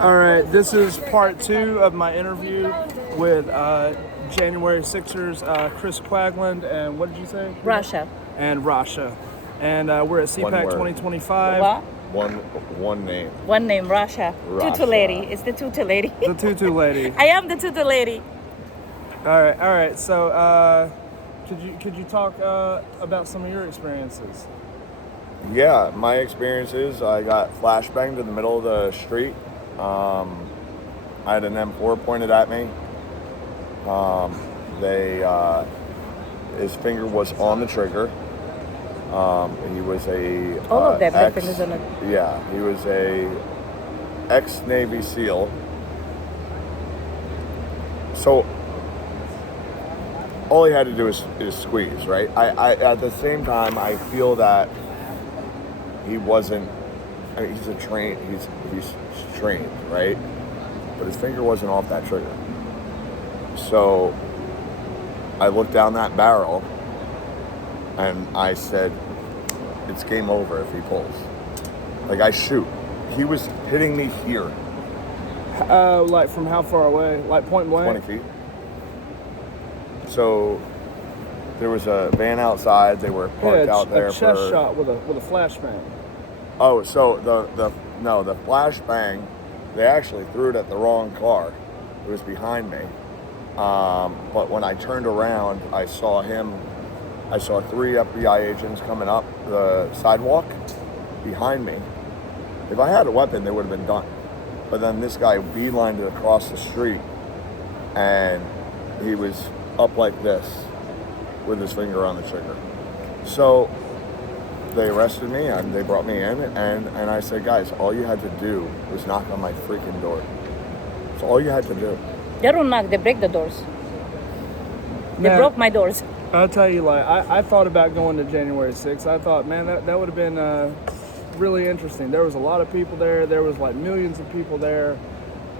All right, this is part 2 of my interview with January 6ers, Chris Quaglin, and what did you say? Rasha. And Rasha. And we're at CPAC 2025. What? One name. One name, Rasha. Rasha. Tutu lady. It's the tutu lady. The tutu lady. I am the tutu lady. All right. So, could you talk about some of your experiences? Yeah, my experiences, I got flashbanged in the middle of the street. I had an M4 pointed at me. His finger was on the trigger. He was a All of them, their fingers on it. Yeah, he was a ex-Navy SEAL. So all he had to do is squeeze, right? I at the same time, I feel that he wasn't. I mean, he's trained, right? But his finger wasn't off that trigger. So I looked down that barrel and I said, it's game over if he pulls. Like, I shoot. He was hitting me here. Like from how far away? Like point blank? 20 feet. So there was a van outside. They were parked out there. A chest shot with a flashbang. Oh, so the flashbang, they actually threw it at the wrong car. It was behind me. But when I turned around, I saw 3 FBI agents coming up the sidewalk behind me. If I had a weapon, they would have been done. But then this guy beelined it across the street, and he was up like this with his finger on the trigger. So they arrested me and they brought me in, and I said, guys, all you had to do was knock on my freaking door. That's all you had to do. They don't knock, they break the doors. They broke my doors. I'll tell you, like, I thought about going to January 6th. I thought, man, that would have been really interesting. There was a lot of people there. There was like millions of people there.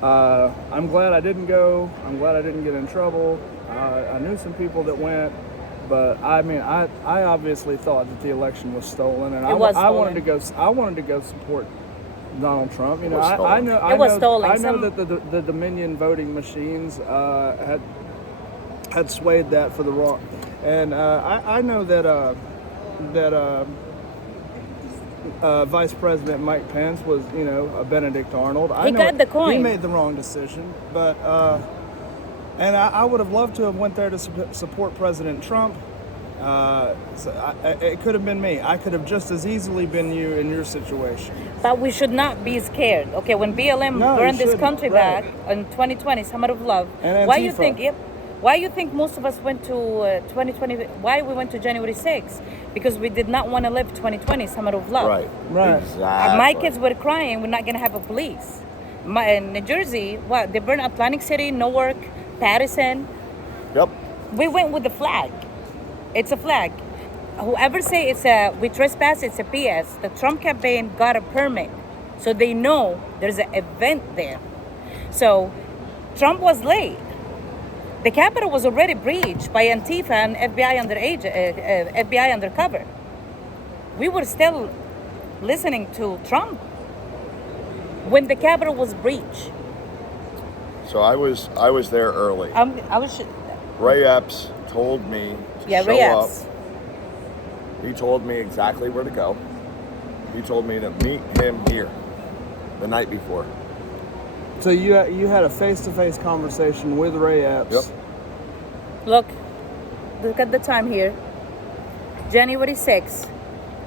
I'm glad I didn't go. I'm glad I didn't get in trouble. I knew some people that went. But I mean, I obviously thought that the election was stolen, and I wanted to go. I wanted to go support Donald Trump. You know, I know that the Dominion voting machines had swayed that for the wrong, and I know that Vice President Mike Pence was, you know, a Benedict Arnold. He got the coin. He made the wrong decision, but. And I would have loved to have went there to support President Trump. It could have been me. I could have just as easily been you in your situation. But we should not be scared. Okay, when BLM burned this country back in 2020, Summer of Love, why you think most of us went to 2020? Why we went to January 6th? Because we did not want to live 2020, Summer of Love. Right. Exactly. My kids were crying. We're not gonna have a police. In New Jersey, they burned Atlantic City, Newark, Patterson. Yep. We went with the flag. It's a flag. Whoever say we trespass, it's a PS. The Trump campaign got a permit, so they know there's an event there. So Trump was late. The Capitol was already breached by Antifa and FBI undercover. We were still listening to Trump when the Capitol was breached. So I was there early. Ray Epps told me to show up. He told me exactly where to go. He told me to meet him here the night before. So you had a face-to-face conversation with Ray Epps. Yep. Look at the time here. January 6th,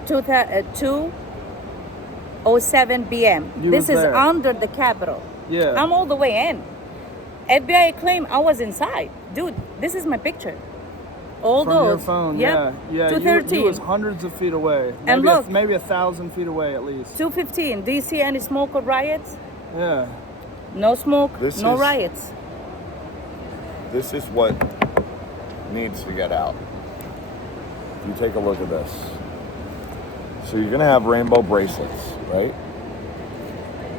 2:07 p.m. This is under the Capitol. Yeah. I'm all the way in. FBI claim I was inside. Dude, this is my picture. All From those. your phone, yeah. 2:13. You was hundreds of feet away. And look. Maybe 1,000 feet away at least. 2:15. Do you see any smoke or riots? Yeah. No smoke, no riots. This is what needs to get out. You take a look at this. So you're gonna have rainbow bracelets, right?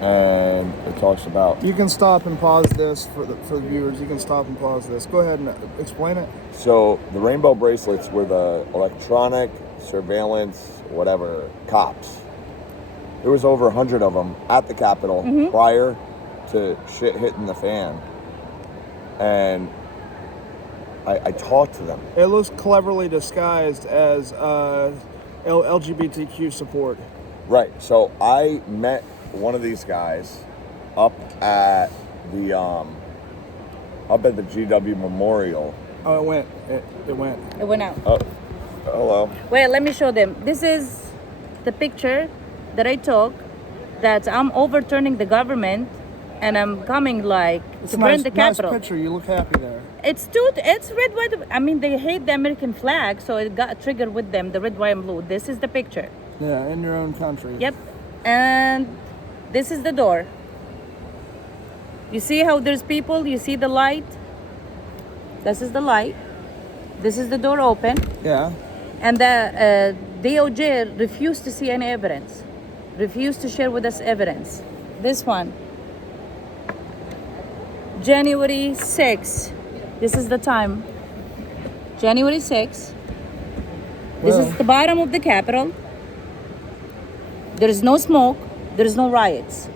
And it talks about... You can stop and pause this for the viewers. You can stop and pause this. Go ahead and explain it. So the rainbow bracelets were the electronic surveillance, whatever, cops. There was over 100 of them at the Capitol prior to shit hitting the fan, and I talked to them. It looks cleverly disguised as LGBTQ support. Right. So I met one of these guys up at the GW Memorial. Oh, it went. It went. It went out. Oh, hello. Wait, let me show them. This is the picture that I took, that I'm overturning the government and I'm coming like to burn the Capitol. Nice picture. You look happy there. It's red, white. I mean, they hate the American flag, so it got triggered with them, the red, white, and blue. This is the picture. Yeah, in your own country. Yep. And this is the door. You see how there's people? You see the light? This is the light. This is the door open. Yeah. And the DOJ refused to see any evidence. Refused to share with us evidence. This one. January 6th. This is the time. January 6th. This is the bottom of the Capitol. There is no smoke. There is no riots.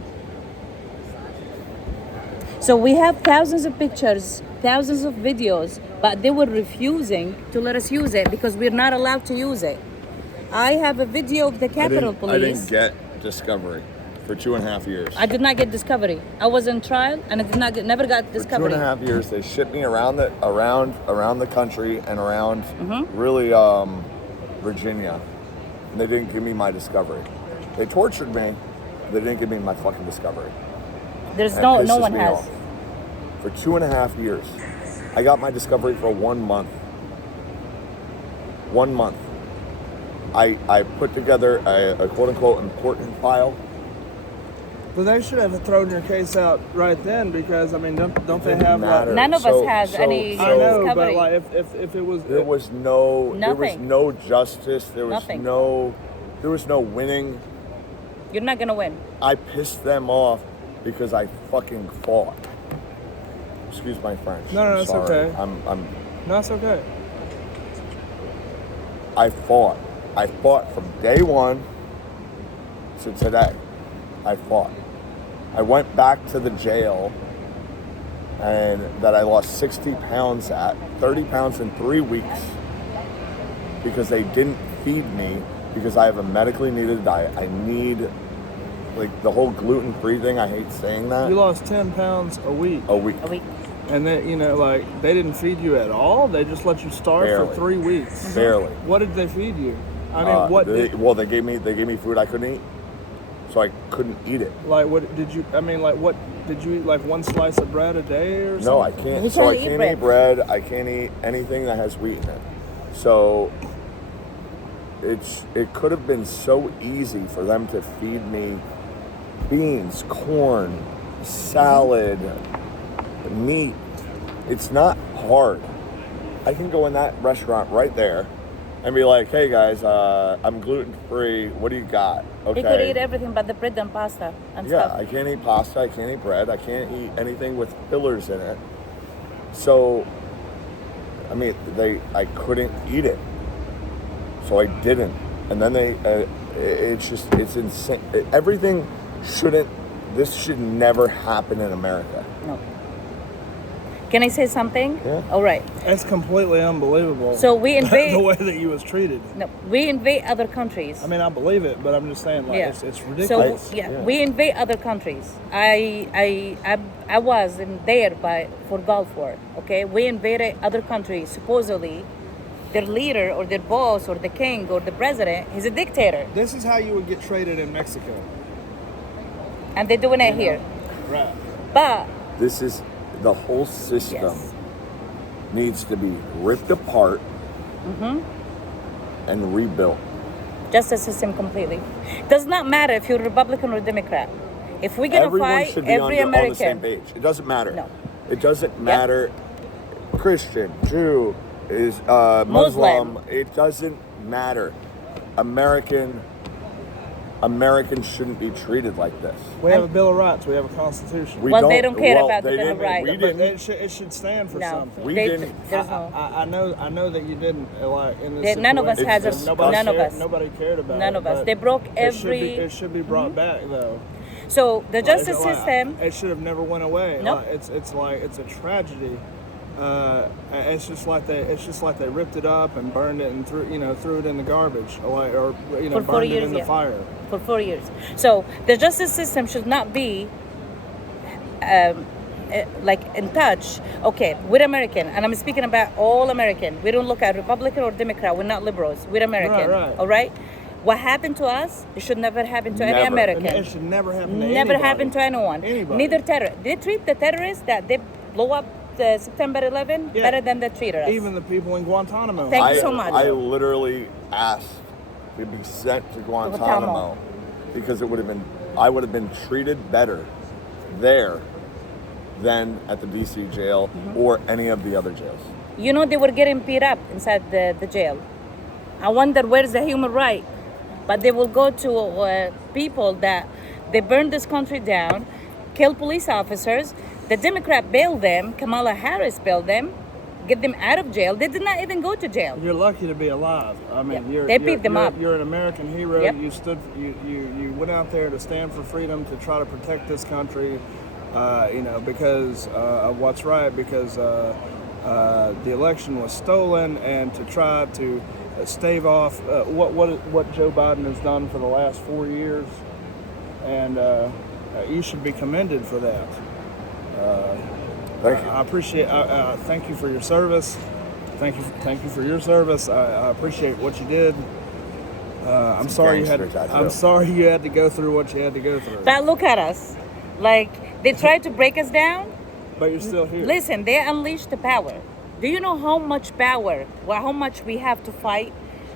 So we have thousands of pictures, thousands of videos, but they were refusing to let us use it because we're not allowed to use it. I have a video of the Capitol Police. I didn't get Discovery for 2.5 years. I did not get Discovery. I was on trial and I never got Discovery. For 2.5 years, they shipped me around the country and around really Virginia, and they didn't give me my Discovery. They tortured me. They didn't give me my fucking Discovery. There's And no it pisses one me has. off. For 2.5 years, I got my Discovery for 1 month. 1 month. I put together a quote unquote important file. But they should have thrown your case out right then because I mean, don't they have matter. like? None of us has any I know, Discovery. but like if it was There was no justice. There was Nothing. no winning. You're not gonna win. I pissed them off because I fucking fought. Excuse my French. No, I'm it's sorry. okay. No, it's okay. I fought. I fought from day one to today. I fought. I went back to the jail and that I lost 60 pounds at, 30 pounds in 3 weeks because they didn't feed me because I have a medically needed diet. I need, like, the whole gluten-free thing, I hate saying that. You lost 10 pounds a week. A week. A week. And then, like, they didn't feed you at all? They just let you starve Barely. for 3 weeks? Barely. What did they feed you? I mean, They gave me food I couldn't eat, so I couldn't eat it. Like, what did you eat, like, one slice of bread a day or something? No, I can't. You So I can't eat can't bread. eat bread. I can't eat anything that has wheat in it. So it could have been so easy for them to feed me beans, corn, salad, meat. It's not hard. I can go in that restaurant right there and be like, hey guys, I'm gluten free. What do you got? Okay. He could eat everything but the bread and pasta and Yeah, stuff. I can't eat pasta, I can't eat bread, I can't eat anything with fillers in it. So, I mean, I couldn't eat it. So I didn't. And then it's insane. This should never happen in America. No. Can I say something? Yeah. All right. That's completely unbelievable. So we invade. the way that you was treated. No, we invade other countries. I mean, I believe it, but I'm just saying, like, Yeah. it's ridiculous. So we invade other countries. I was in there for Gulf War. Okay, we invaded other countries. Supposedly, their leader or their boss or the king or the president is a dictator, This is how you would get traded in Mexico. and they're doing it here. Right. But This is the whole system Yes. needs to be ripped apart and rebuilt. justice system completely does not matter if you're Republican or Democrat. If we're gonna Everyone fight should be every on the same American, page. It doesn't matter. No. It doesn't matter. Christian, Jew, is Muslim. It doesn't matter. Americans shouldn't be treated like this. We have a Bill of Rights. We have a Constitution. Well, they don't care about the Bill of Rights. We But didn't. it should stand for no, something. We they- didn't. There's no. I know that you didn't, like, in this None of us situation. has None Nobody of cared- us. Nobody cared about it. None of us. but They broke it should be- every. It should be brought back, though. So the justice It's like- system. It should have never went away. Nope. It's like it's a tragedy. It's just like they ripped it up and burned it and threw it in the garbage, or For 4 burned it years, in the yeah. fire. For 4 years. So the justice system should not be like in touch, okay, we're American, and I'm speaking about all American. We don't look at Republican or Democrat. We're not liberals. We're American. Right. All right. What happened to us, it should never happen to any Never. American. And it should never happen to Never anybody. happen to anyone. Anybody. Neither terror. They treat the terrorists that they blow up September 11 Yeah. better than they treated us. Even the people in Guantanamo. Thank you so much. I literally asked to be sent to Guantanamo because I would have been treated better there than at the DC jail or any of the other jails. You know, they were getting beat up inside the jail. I wonder where's the human right? But they will go to people that they burned this country down, kill police officers. The Democrat bailed them, Kamala Harris bailed them, get them out of jail. They did not even go to jail. You're lucky to be alive. I mean, Yeah. They beat them up. You're an American hero. Yep. You went out there to stand for freedom, to try to protect this country. Because of what's right. Because the election was stolen, and to try to stave off what Joe Biden has done for the last 4 years, and you should be commended for that. Thank you. I appreciate. Thank you for your service. Thank you for your service. I appreciate what you did. I'm sorry you had. gangster tattoo. I'm sorry you had to go through what you had to go through. But look at us. Like, they tried to break us down. But you're still here. Listen, they unleashed the power. Do you know how much power, how much we have to fight?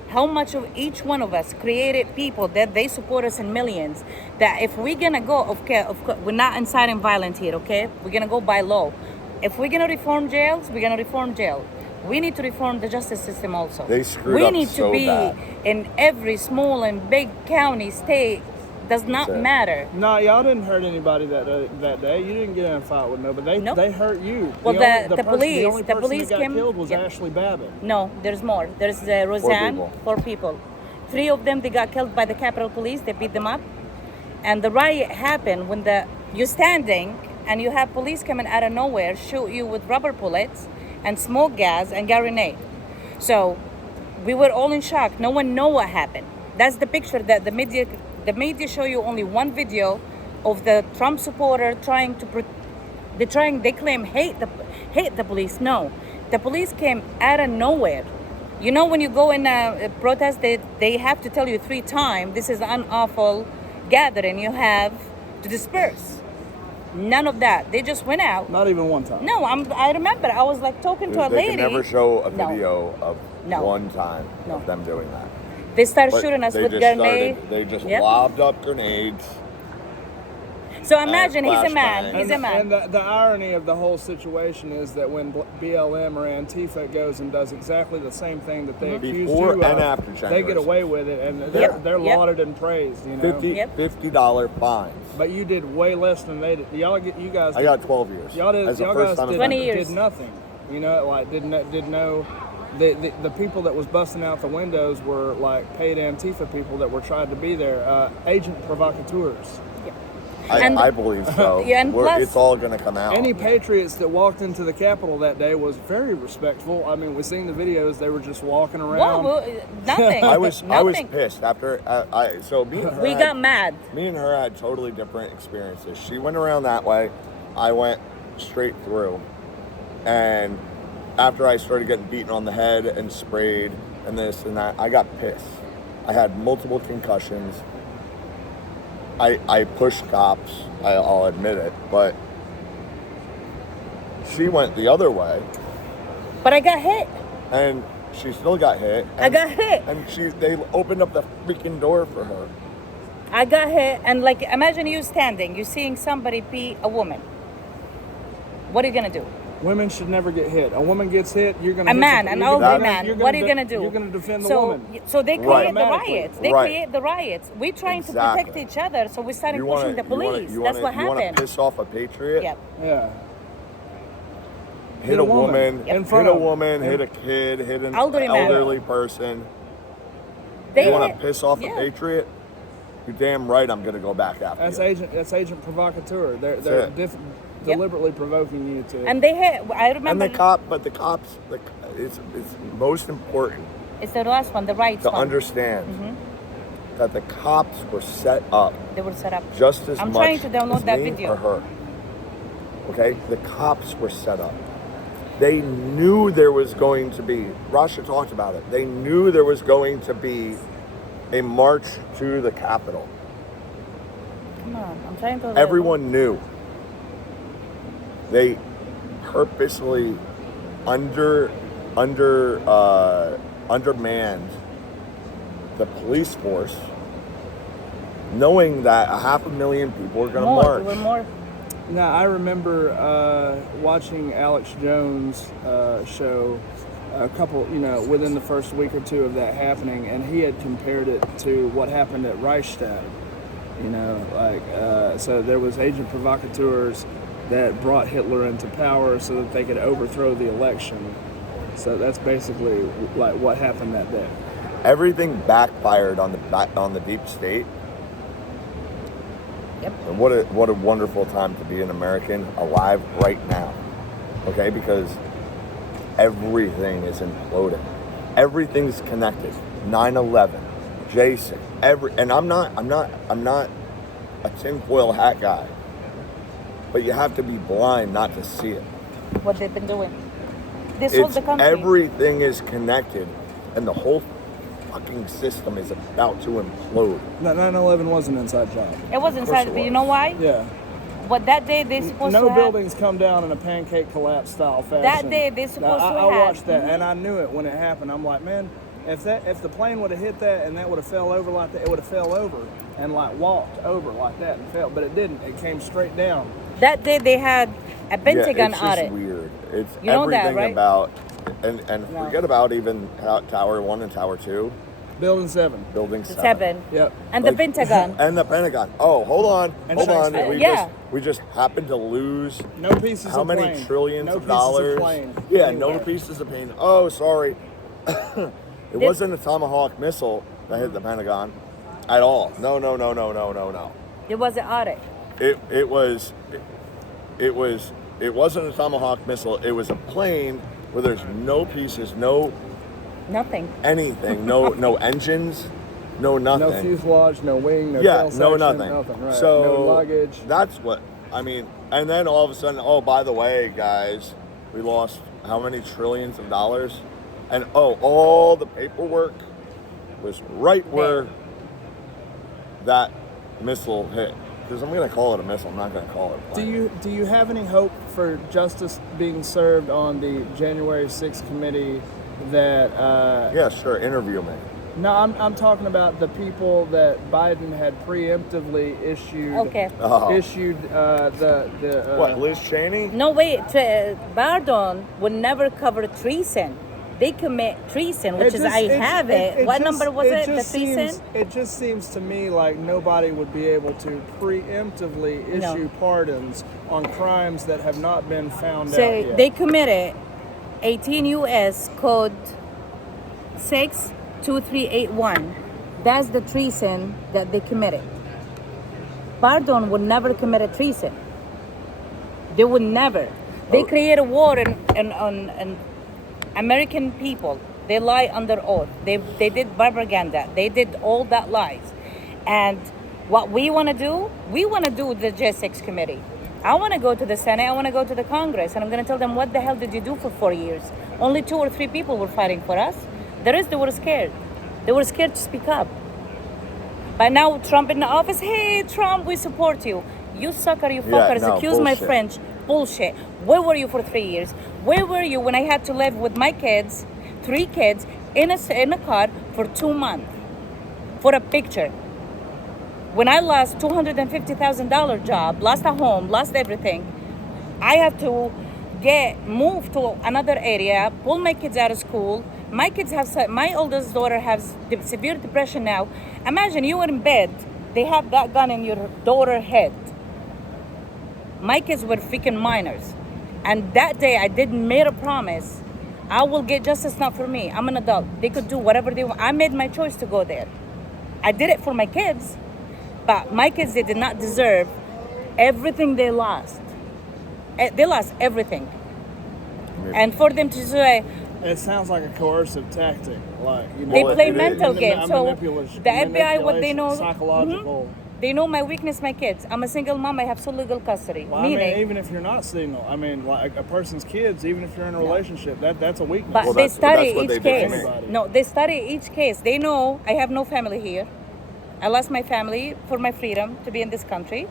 How much of each one of us created people that they support us in millions? That if we're gonna go, of course, we're not inciting violence here, okay? We're gonna go by law. If we're gonna reform jails, we're gonna reform jail. We need to reform the justice system also. They screwed we up need so to be bad. in every small and big county, state. Does not That's it. matter. No, y'all didn't hurt anybody that day. You didn't get in a fight with nobody. Nope. They hurt you. Well, the the police person that got came. killed was yeah. Ashley Babbitt. No, there's more. There's Roseanne, people. 4 people. 3 of them, they got killed by the Capitol Police. They beat them up. And the riot happened when you're standing and you have police coming out of nowhere, shoot you with rubber bullets and smoke gas and grenade. So we were all in shock. No one know what happened. That's the picture that the media show you only one video of the Trump supporter trying to they claim hate the police. No, the police came out of nowhere. You know, when you go in a protest, they have to tell you 3 times, this is an unlawful gathering, you have to disperse. None of that. They just went out. Not even one time. No, I remember I was like talking to a They lady. can never show a No. video of No. one time No. of them doing that. They started But shooting us they with just grenades. They just Yep. lobbed up grenades. So imagine he's a flashbang. man. He's a man. And the irony of the whole situation is that when BLM or Antifa goes and does exactly the same thing that they accused Before you and of, after they January get away with it, and they're Yep. lauded and praised. You know, Yep. $50 fines. but you did way less than they did. You guys. I got 12 years. Y'all did. As a Y'all first guys time did, 20 offender. years. did nothing. You know, like did know. The people that was busting out the windows were like paid Antifa people that were trying to be there, agent provocateurs. I believe so. Yeah, and plus- it's all going to come out. Any patriots that walked into the Capitol that day was very respectful. I mean, we've seen the videos; they were just walking around. Whoa, nothing. I was nothing. pissed after so me and her We had- got mad. Me and her had totally different experiences. She went around that way. I went straight through. And after I started getting beaten on the head and sprayed and this and that, I got pissed. I had multiple concussions. I pushed cops, I'll admit it, but she went the other way But I got hit. and she still got hit. I got hit. And they opened up the freaking door for her. I got hit, and like, imagine you standing, you seeing somebody beat a woman. What are you gonna do? Women should never get hit. A woman gets hit, you're gonna A hit man, the- an you're older gonna- man. you're What are you de- gonna do? You're gonna defend the so, woman. So they create Right. the riots. They Right. create the riots. We're trying to Exactly. protect each other, so we started You pushing wanna- the police. You That's what you wanna happened. piss off a patriot? Yep. Yeah. Hit a woman, in hit front a of woman, him. hit a kid, hit an Elderly man. elderly person. They You want hit- to piss off yeah. a patriot? You're damn right I'm going to go back after you. That's agent provocateur. They're it. deliberately provoking you to. And they had, I remember. And the cops, it's most important It's the last one, the rights to one. understand that the cops were set up They were set up. just as I'm much trying to download as that me video. or her. Okay? The cops were set up. They knew there was going to be, Rasha talked about it, they knew there was going to be a march to the Capitol. Come on, I'm trying to. Everyone knew. They purposely undermanned the police force, knowing that 500,000 people were going to march. There were more. Now, I remember watching Alex Jones' show a couple, within the first week or two of that happening, and he had compared it to what happened at Reichstag. So there was agent provocateurs that brought Hitler into power so that they could overthrow the election. So that's basically like what happened that day. Everything backfired on the deep state. Yep. And what a wonderful time to be an American alive right now. Okay, because everything is imploding. Everything's connected. 9/11, J6, and I'm not a tinfoil hat guy. But you have to be blind not to see it. What they've been doing. They sold the country. Everything is connected, and the whole fucking system is about to implode. 9/11 was an inside job. It was inside, but you know why? Yeah. But that day they supposed to No have. buildings come down in a pancake collapse style fashion. That day they supposed to have. I watched that and I knew it when it happened. I'm like, man, if the plane would have hit that and that would have fell over like that, it would have fell over and like walked over like that and fell, but it didn't. It came straight down. That day they had a Pentagon it's audit. just weird. It's You know that, everything right? about, and No. forget about even Tower 1 and Tower 2, Building 7. Building The 7. seven. Yep. And the Pentagon. And the Pentagon. Oh, hold on. And Hold on. Shakespeare. Yeah. We just happened to lose No pieces how of many plane. trillions No of pieces dollars? Of plane Yeah, anywhere. no pieces of plane. Oh, sorry. It wasn't a Tomahawk missile that hit the Pentagon at all. No. There was an audit. It wasn't a Tomahawk missile. It was a plane where there's no pieces, no Nothing. anything, no engines, no nothing. No fuselage, no wing, no Yeah, tail no section, nothing. Right. So no luggage. that's what I mean. And then all of a sudden, oh, by the way, guys, we lost how many trillions of dollars? And all the paperwork was right where that missile hit. Because I'm going to call it a missile. I'm not going to call it a plane. Do you have any hope for justice being served on the January 6th committee that Yeah, sure. Interview me. No, I'm talking about the people that Biden had preemptively issued. Okay. Issued the. What, Liz Cheney? No, wait. Bardon would never cover treason. They commit treason, which is I have it. What number was it? The treason? It just seems to me like nobody would be able to preemptively issue pardons on crimes that have not been found out So yet. they committed 18 U.S. Code 62381. That's the treason that they committed. Bardon would never commit a treason. They would never. They create a war on American people. They lie under oath. They did propaganda. They did all that lies. And what we want to do the J6 committee. I want to go to the Senate. I want to go to the Congress. And I'm going to tell them, what the hell did you do for 4 years? Only 2 or 3 people were fighting for us. The rest, they were scared. They were scared to speak up. But now Trump in the office, hey, Trump, we support you. You sucker, you fuckers, excuse my bullshit. French. Bullshit. Where were you for 3 years? Where were you when I had to live with my kids, 3 kids, in a car for 2 months for a picture? When I lost $250,000 job, lost a home, lost everything, I have to moved to another area, pull my kids out of school. My oldest daughter has severe depression now. Imagine you were in bed, they have that gun in your daughter's head. My kids were freaking minors. And that day I made a promise. I will get justice, not for me. I'm an adult. They could do whatever they want. I made my choice to go there. I did it for my kids. But my kids, they did not deserve everything they lost. They lost everything. And for them to say, It sounds like a coercive tactic, like they Well, play it is. mental games. So Manipulation- the FBI, what they know, psychological. they know my weakness, my kids. I'm a single mom. I have sole legal custody. Well, meaning, I mean, even if you're not single, I mean, like a person's kids, even if you're in a relationship, that's a weakness. but Well, they that's study what they each did to case. me. No, they study each case. They know I have no family here. I lost my family for my freedom to be in this country.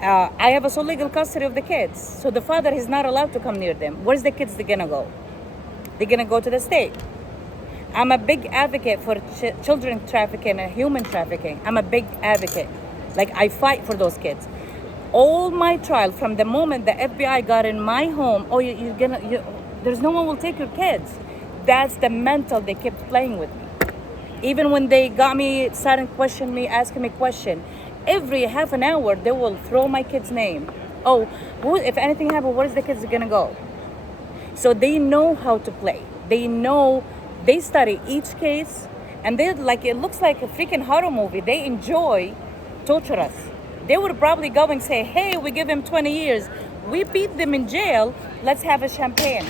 I have a sole legal custody of the kids. So the father is not allowed to come near them. Where's the kids gonna go? They're gonna go to the state. I'm a big advocate for children trafficking and human trafficking. I'm a big advocate. Like, I fight for those kids. All my trial, from the moment the FBI got in my home, there's no one will take your kids. That's the mental they kept playing with me. Even when they got me, started questioning me, asking me question, every half an hour they will throw my kid's name. Oh, if anything happens, where's the kids gonna go? So they know how to play. They know, they study each case, and they're like, it looks like a freaking horror movie. They enjoy torture us. They would probably go and say, hey, we give him 20 years. We beat them in jail. Let's have a champagne.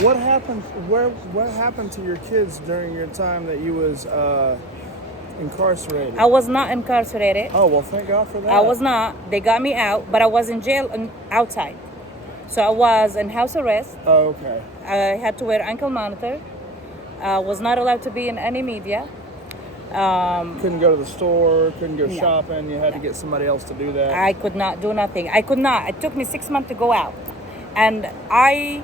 What happened? What happened to your kids during your time that you was incarcerated? I was not incarcerated. Oh well, thank God for that. I was not. They got me out, but I was in jail and outside. So I was in house arrest. Oh, okay. I had to wear ankle monitor. Was not allowed to be in any media. Couldn't go to the store. Couldn't go shopping. You had to get somebody else to do that. I could not do nothing. I could not. It took me 6 months to go out. And I,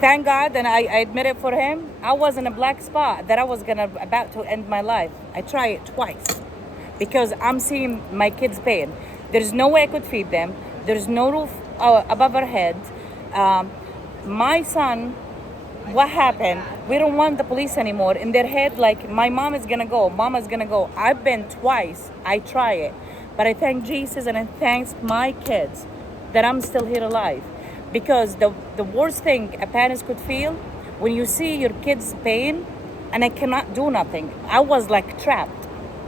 thank God, and I admit it for him, I was in a black spot that I was about to end my life. I tried it twice because I'm seeing my kids' pain. There's no way I could feed them. There's no roof above our heads. My son, what happened? We don't want the police anymore. In their head, like, my mom is gonna go, mama's gonna go. I've been twice. I try it. But I thank Jesus and I thank my kids that I'm still here alive. Because the worst thing a parent could feel when you see your kids' pain and I cannot do nothing. I was like trapped.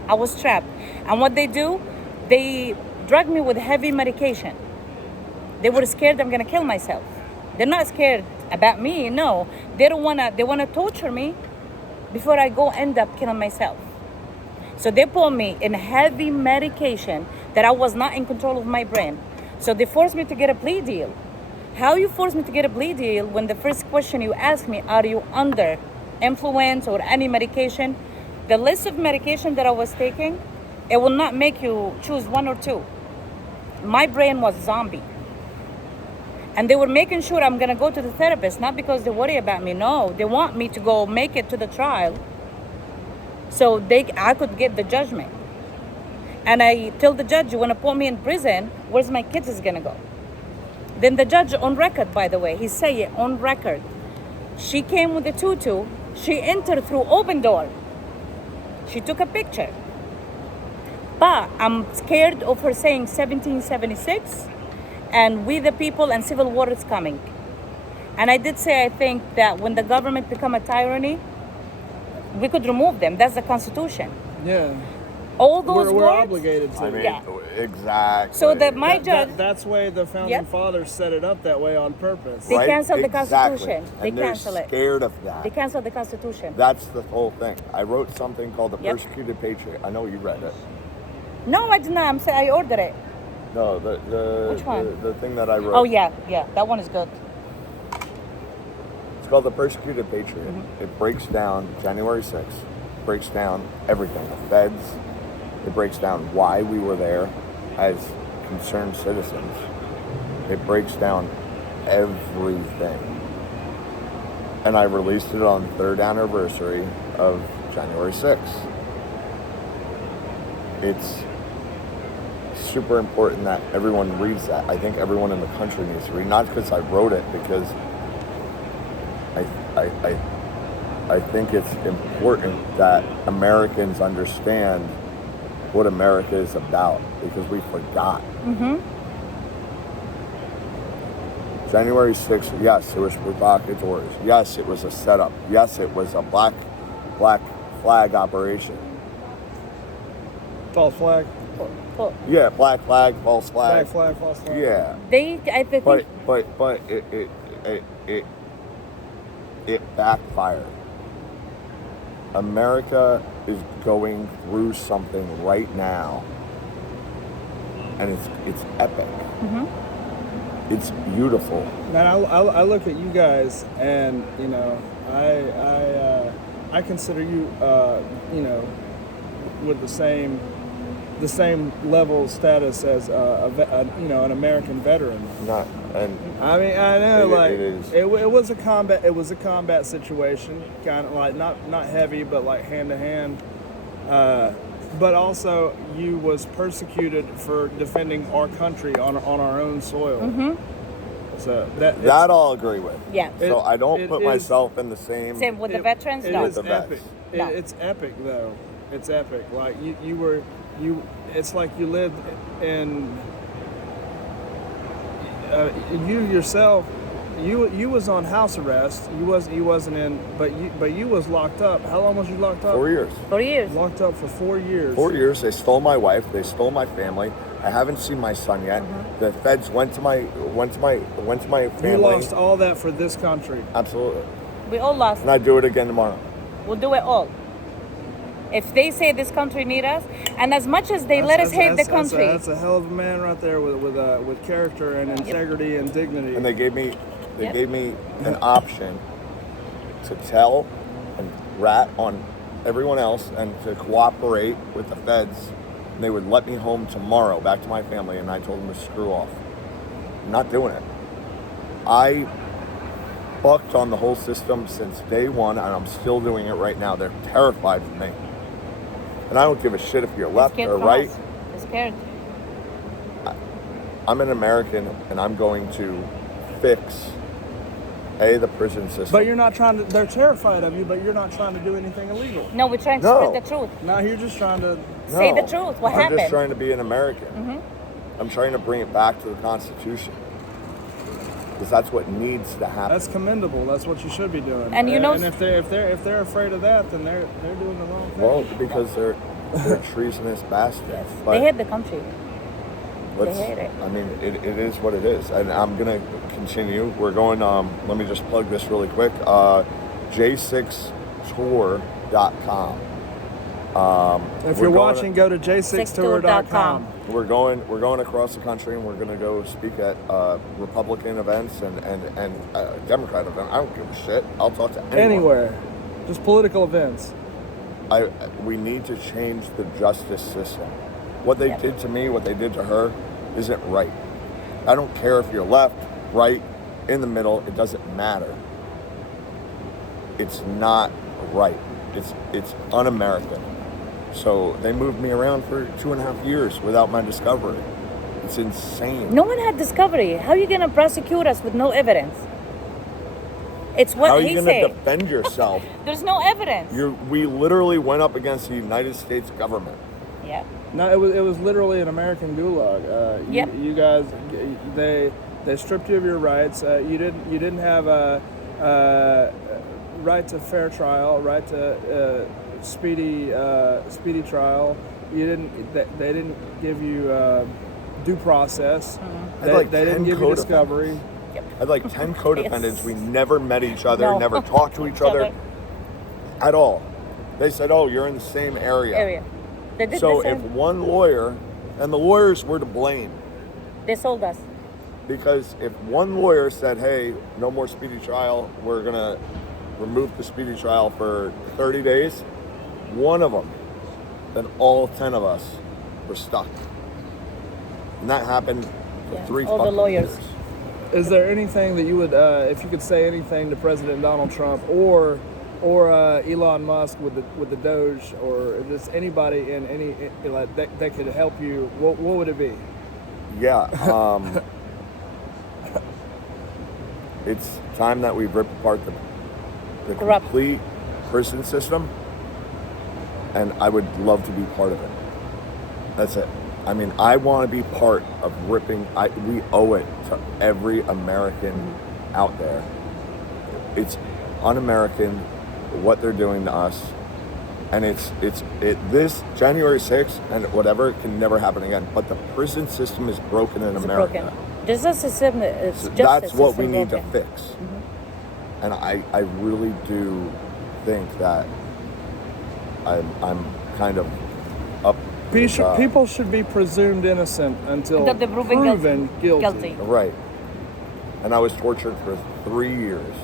I was trapped. And what they do, they drug me with heavy medication. They were scared I'm gonna kill myself. They're not scared about me, no. They wanna torture me before I go end up killing myself. So they put me in heavy medication that I was not in control of my brain. So they forced me to get a plea deal. How you force me to get a plea deal when the first question you ask me, are you under influence or any medication? The list of medication that I was taking, it will not make you choose one or two. My brain was zombie. And they were making sure I'm gonna go to the therapist, not because they worry about me, no. They want me to go make it to the trial so I could get the judgment. And I tell the judge, you wanna put me in prison, where's my kids is gonna go? Then the judge, on record, by the way, he say it on record. She came with a tutu, she entered through open door. She took a picture. But I'm scared of her saying 1776 and we the people and civil war is coming. And I did say, I think that when the government become a tyranny, we could remove them. That's the Constitution. Yeah. All those We're words, obligated to. I mean, Yeah. exactly. So that my judge, That's why the founding Yep. fathers set it up that way on purpose. They canceled the Exactly. Constitution. They And they're cancel it. scared of that. they canceled the Constitution. That's the whole thing. I wrote something called The Yep. Persecuted Patriot. I know you read it. No, I did not. I'm saying I ordered it. No, Which one? the thing that I wrote. Oh yeah, that one is good. It's called The Persecuted Patriot. Mm-hmm. It breaks down January 6th, breaks down everything. The feds. It breaks down why we were there as concerned citizens. It breaks down everything. And I released it on the 3rd anniversary of January 6th. It's super important that everyone reads that. I think everyone in the country needs to read, not because I wrote it, because I think it's important that Americans understand what America is about, because we forgot. January 6th, yes, it was provocateurs. Yes, it was a setup. Yes, it was a black flag operation. False flag. called? Yeah, black flag, false flag. Black flag, false flag. Yeah. I think But it backfired. America is going through something right now, and it's epic. It's beautiful. Man, I look at you guys, and you know, I consider you, you know, with the same level status as you know, an American veteran. Not and I mean, I know, it was a combat situation, kind of like not heavy, but like hand to hand. But also, you was persecuted for defending our country on our own soil. So that I'll agree with. Yeah. So I don't it put is- myself in the same. Same with the veterans. It No. is The vets. epic. No. It's epic though. It's epic. Like you. It's like you lived in. You yourself. You was on house arrest. You wasn't in. But you was locked up. How long was you locked up? 4 years. 4 years. Locked up for 4 years. 4 years. They stole my wife. They stole my family. I haven't seen my son yet. The feds went to my family. You lost all that for this country. Absolutely. We all lost. And I'd do it again tomorrow. We'll do it all. If they say this country need us, and as much as they let us hate the country, That's a hell of a man right there with character and integrity and dignity. And they gave me Yep. an option to tell and rat on everyone else and to cooperate with the feds. And they would let me home tomorrow, back to my family, and I told them to screw off. I'm not doing it. I bucked on the whole system since day one, and I'm still doing it right now. They're terrified of me. And I don't give a shit if you're left scared or from right. us. They're scared. I'm an American, and I'm going to fix the prison system. But you're not trying to. They're terrified of you, but you're not trying to do anything illegal. No, we're trying to No. spread the truth. Now you're just trying to. Say the truth. What I'm happened? just trying to be an American. I'm trying to bring it back to the Constitution. Because that's what needs to happen. That's commendable. That's what you should be doing. And you know- and if they're afraid of that, then they're doing the wrong thing. Well, because they're treasonous bastards. But They hate the country. let's- they hate it. I mean, it is what it is. And I'm going to continue. We're going, let me just plug this really quick. J6tour.com. If you're watching, go to j6tour.com. We're going across the country, and we're going to go speak at Republican events and Democrat events. I don't give a shit. I'll talk to anyone. Anywhere, just political events. We need to change the justice system. What they did to me, what they did to her, isn't right. I don't care if you're left, right, in the middle. It doesn't matter. It's not right. It's un-American. So they moved me around for 2.5 years without my discovery. It's insane. No one had discovery. How are you going to prosecute us with no evidence? It's what How are he you going said. to defend yourself? There's no evidence. We literally went up against the United States government. Yeah. No, it was literally an American gulag. Yep. You guys, they stripped you of your rights. You didn't have a right to fair trial, right to speedy trial. They didn't give you due process. They didn't give you discovery. I had like 10 co-defendants. Yes. We never met each other, No. never talked to each other at all. They said, "Oh, you're in the same area." They did So the if same. one lawyer, and the lawyers were to blame, They sold us. because if one lawyer said, "Hey, no more speedy trial. We're gonna remove the speedy trial for 30 days," one of them, then all 10 of us were stuck. And that happened for Yeah, 3 all the fucking lawyers. years. Is there anything that you would, if you could say anything to President Donald Trump or Elon Musk with the Doge, or just anybody in any like that could help you? What would it be? Yeah. It's time that we rip apart the Corrupt. complete prison system, and I would love to be part of it. That's it. I mean, I want to be part of ripping. We owe it to every American out there. It's un-American what they're doing to us, And this January 6th and whatever can never happen again. But the prison system is broken in It's America. broken. Justice system is So justice that's what we system need broken. to fix. And I really do think that I'm kind of up. People should be presumed innocent until Until they're proven guilty. Right. And I was tortured for 3 years.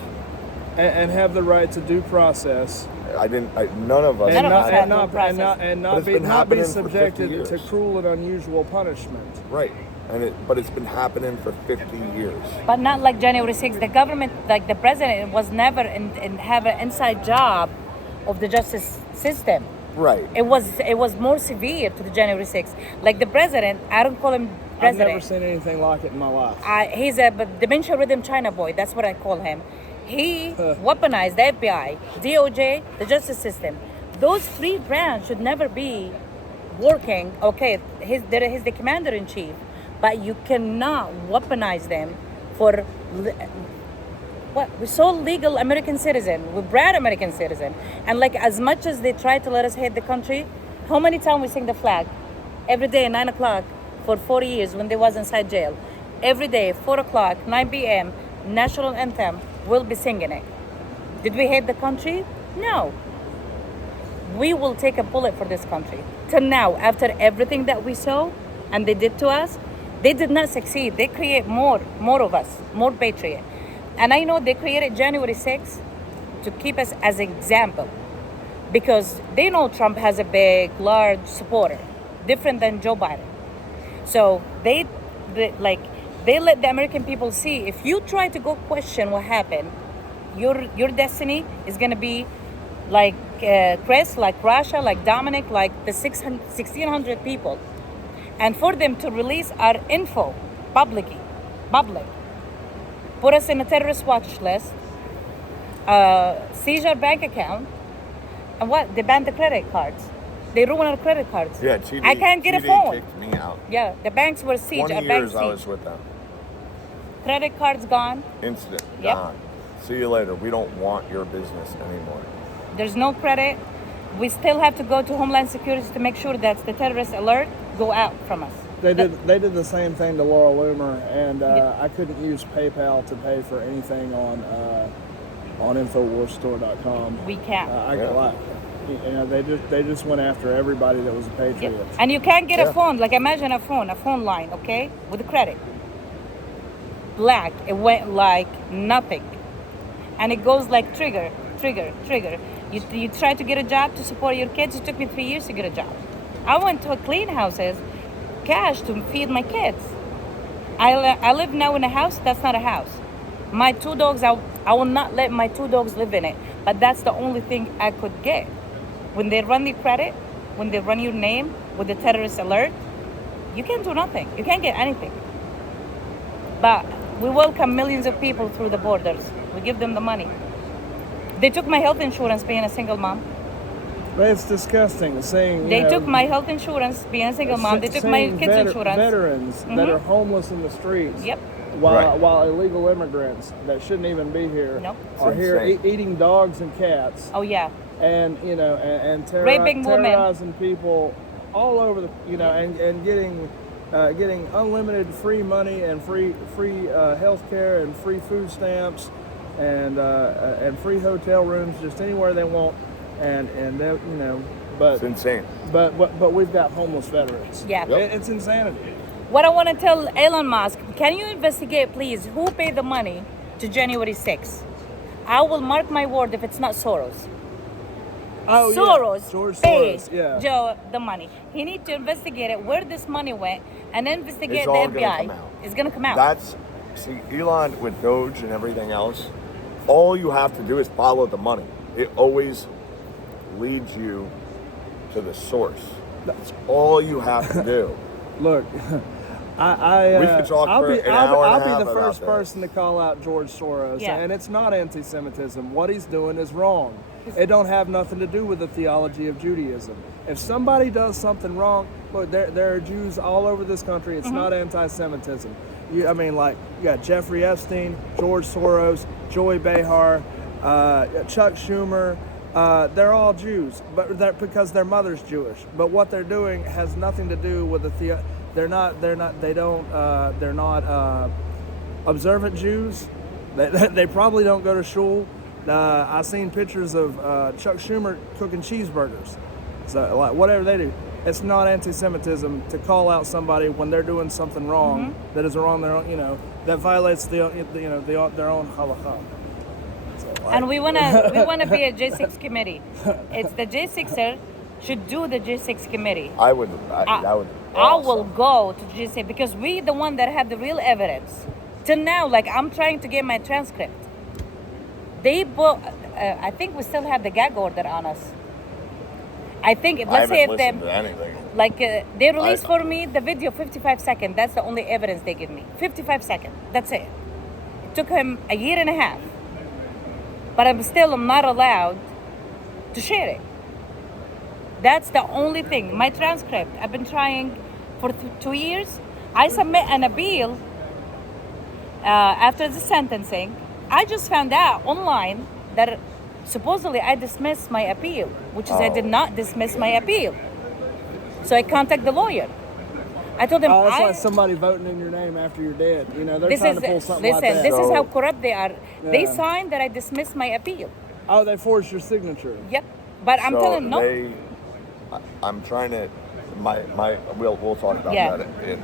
And have the right to due process. None of us. None of us and have not, due and not, process. and But not it's be been not be happening for 50 subjected years. to cruel and unusual punishment. Right. But it's been happening for 50 years. But not like January 6th. The government, like the president, was never in have an inside job of the justice system. Right. It was more severe to the January 6th. Like the president, I don't call him I've president. never seen anything like it in my life. He's a dementia-ridden China boy. That's what I call him. He weaponized the FBI, DOJ, the justice system. Those three branches should never be working. Okay, he's the commander-in-chief, but you cannot weaponize them for what? We're so legal American citizen. We're bred American citizen. And like as much as they try to let us hate the country, how many times we sing the flag? Every day at 9 o'clock for 40 years when they was inside jail. Every day, 4 o'clock, 9 p.m., national anthem, we'll be singing it. Did we hate the country? No. We will take a bullet for this country. Till now, after everything that we saw and they did to us, they did not succeed. They create more of us, more patriot. And I know they created January 6th to keep us as an example because they know Trump has a big, large supporter, different than Joe Biden. So they let the American people see if you try to go question what happened, your destiny is going to be like Chris, like Rasha, like Dominic, like the 1,600 people. And for them to release our info public, put us in a terrorist watch list, seize our bank account, and what? They banned the credit cards. They ruined our credit cards. Yeah, TD, I can't get a TD phone. kicked me out. Yeah, the banks were sieged. 20 Our banks years I was sieged. with them. Credit cards gone. Instant. Yep. Gone. See you later. We don't want your business anymore. There's no credit. We still have to go to Homeland Security to make sure that the terrorist alert go out from us. They did the same thing to Laura Loomer, and I couldn't use PayPal to pay for anything on InfoWarsStore.com. We can't. I got like, you know, they just went after everybody that was a patriot. Yeah. And you can't get a phone. Like imagine a phone line, okay, with a credit. Black. It went like nothing, and it goes like trigger. You try to get a job to support your kids. It took me 3 years to get a job. I went to clean houses, cash to feed my kids. I live now in a house that's not a house. My 2 dogs, I will not let my 2 dogs live in it. But that's the only thing I could get. When they run your credit, when they run your name with the terrorist alert, you can't do nothing. You can't get anything. But we welcome millions of people through the borders. We give them the money. They took my health insurance being a single mom. But it's disgusting seeing. They took my health insurance being a single mom. They took my seeing kids' insurance. Veterans that are homeless in the streets. Yep. While illegal immigrants that shouldn't even be here Nope. are It's here insane. eating dogs and cats. Oh yeah. And you know, and Raping women. terrorizing people all over the, you know, and getting unlimited free money and free health care and free food stamps and free hotel rooms just anywhere they want, and they, you know, but It's insane. but we've got homeless veterans. Yeah. Yep. It's insanity. What I want to tell Elon Musk, can you investigate, please, who paid the money to January 6th? I will mark my word if it's not Soros. Oh Soros yeah, George paid Soros. Yeah. Joe the money. He needs to investigate it, where this money went, and investigate It's the all FBI. gonna come out. It's going to come out. See, Elon with Doge and everything else, all you have to do is follow the money. It always leads you to the source. That's all you have to do. Look, I We could talk I'll for be an hour and a I'll half be the about first this. person to call out George Soros, Yeah. and it's not anti-Semitism. What he's doing is wrong. It don't have nothing to do with the theology of Judaism. If somebody does something wrong, look, there are Jews all over this country. It's not anti-Semitism. I mean, like, you got Jeffrey Epstein, George Soros, Joy Behar, Chuck Schumer, They're all Jews, but because their mother's Jewish. But what they're doing has nothing to do with they're not observant Jews. They probably don't go to shul. I've seen pictures of Chuck Schumer cooking cheeseburgers. So like whatever they do, it's not anti-Semitism to call out somebody when they're doing something wrong that is wrong. Their own, that violates their own halakha. And we wanna be a J6 committee. It's the J6er should do the J6 committee. I would. That would. I will go to J6 because we the one that have the real evidence. Till now, like I'm trying to get my transcript. I think we still have the gag order on us. I think let's say if they released for me the video 55 seconds. That's the only evidence they give me. 55 seconds. That's it. It took him a year and a half. But I'm not allowed to share it. That's the only thing. My transcript, I've been trying for 2 years. I submit an appeal after the sentencing. I just found out online that supposedly I dismissed my appeal, which is I did not dismiss my appeal. So I contacted the lawyer. I told him, oh, it's like somebody voting in your name after you're dead. You know, they're trying to pull something like that. This is how corrupt they are. Yeah. They signed that I dismissed my appeal. Oh, they forged your signature. Yep. But I'm telling no. I'm trying to. We'll talk about that in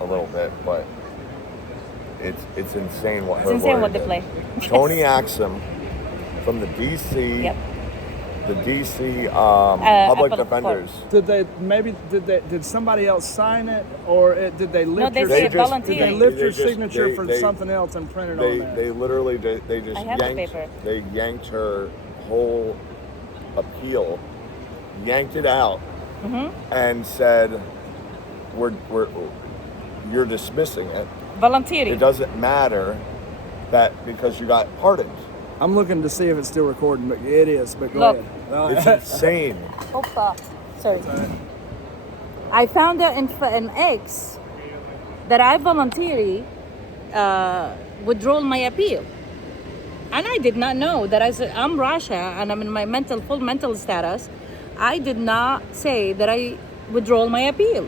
a little bit, but it's insane what her lawyer what they did. play. Tony Axum from the DC. Yep. The DC public defenders. Did somebody else sign it, or did they lift your signature for something else and print it on there? They literally they yanked her whole appeal, yanked it out, and said, you're dismissing it. Volunteering. It doesn't matter that because you got pardoned. I'm looking to see if it's still recording, but it is. But go ahead. It's insane. Opa. Sorry. I found out in X that I voluntarily withdrew my appeal. And I did not know that I'm Rasha and I'm in my full mental status. I did not say that I withdrew my appeal.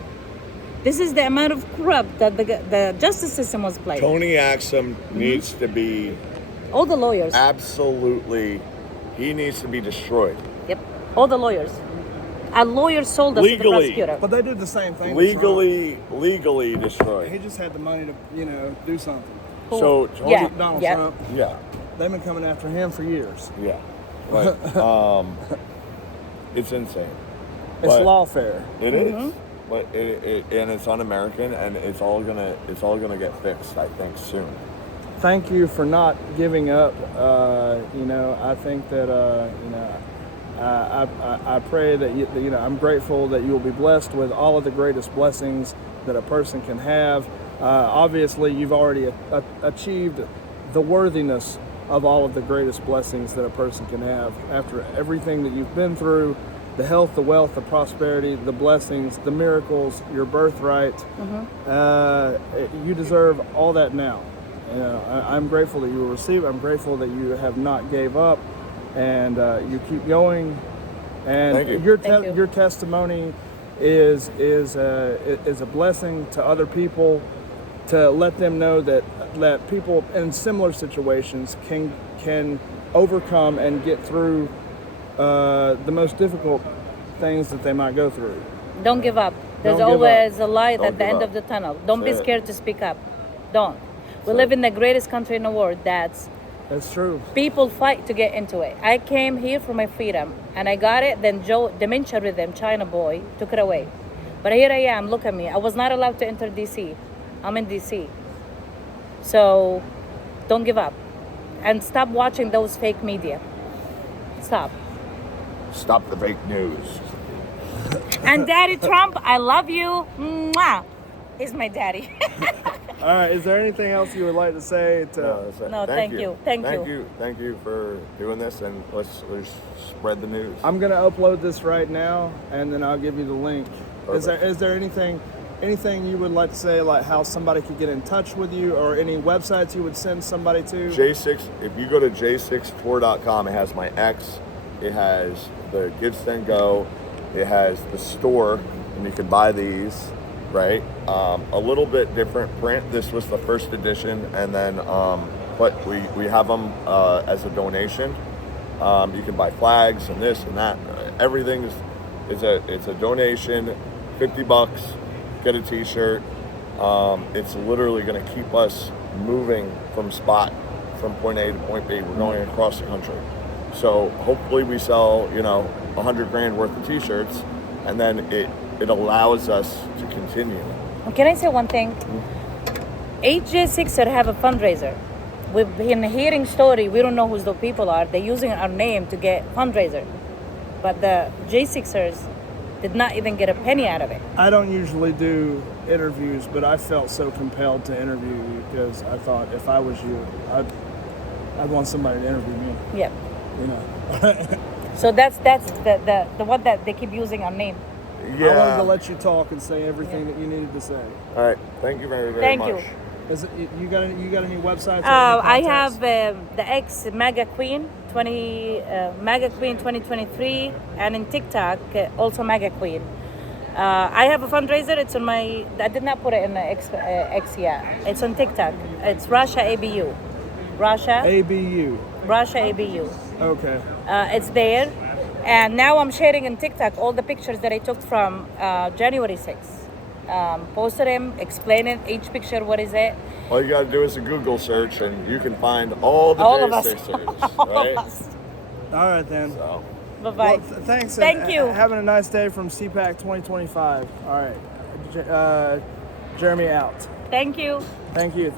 This is the amount of corrupt that the justice system was playing. Tony Axum needs to be... All the lawyers. Absolutely. He needs to be destroyed. Yep. All the lawyers. A lawyer sold us to the prosecutor. But they did the same thing. Legally destroyed. He just had the money to, do something. Cool. So Donald Trump. Yeah. They've been coming after him for years. Yeah. But it's insane. It's lawfare. It is. But and it's un-American, and it's all gonna get fixed, I think, soon. Thank you for not giving up. I think that I pray that I'm grateful that you will be blessed with all of the greatest blessings that a person can have. Obviously, you've already achieved the worthiness of all of the greatest blessings that a person can have after everything that you've been through. The health, the wealth, the prosperity, the blessings, the miracles, your birthright. You deserve all that now. I'm grateful that you will receive it. I'm grateful that you have not gave up, and you keep going. And your testimony is a blessing to other people, to let them know that people in similar situations can overcome and get through the most difficult things that they might go through. Don't give up. There's always a light at the end of the tunnel. Don't be scared to speak up. Don't. We live in the greatest country in the world. That's true. People fight to get into it. I came here for my freedom, and I got it. Then dementia rhythm, China boy, took it away. But here I am. Look at me. I was not allowed to enter DC. I'm in DC. So, don't give up, and stop watching those fake media. Stop. Stop the fake news. And Daddy Trump, I love you. Mwah. He's my daddy. All right. Is there anything else you would like to say? No, thank you. Thank you for doing this, and let's spread the news. I'm gonna upload this right now, and then I'll give you the link. Perfect. Is there anything you would like to say, like how somebody could get in touch with you, or any websites you would send somebody to? J6. If you go to j6tour.com, it has my X, It has the Give Stand Go. It has the store, and you can buy these, right? A little bit different print. This was the first edition, and then, but we have them as a donation. You can buy flags and this and that. Everything is a donation. $50. Get a T-shirt. It's literally going to keep us moving from point A to point B. We're going across the country. So hopefully we sell, $100 grand worth of T-shirts, and then it allows us to continue. Can I say one thing? J6ers have a fundraiser. We've been hearing story. We don't know who those people are. They're using our name to get fundraiser, but the J6ers did not even get a penny out of it. I don't usually do interviews, but I felt so compelled to interview you because I thought if I was you, I'd want somebody to interview me. Yeah. So that's the one that they keep using our name. Yeah. I wanted to let you talk and say everything that you needed to say. All right. Thank you very, very Thank much. you. Is it, you got any websites? Or any I contacts? have the ex Maga Queen 2023, and in TikTok also Maga Queen. I have a fundraiser. It's on my. I did not put it in the X yet. It's on TikTok. It's Rasha ABU. Rasha ABU. Rasha ABU. Okay. It's there, and now I'm sharing on TikTok all the pictures that I took from January 6th. Posted them, explaining each picture what is it. All you got to do is a Google search, and you can find all the All of us. J6ers, All right? of us. All right then. So. Bye-bye. Well, thanks. Thank you. Having a nice day from CPAC 2025. All right. Jeremy out. Thank you. Thank you.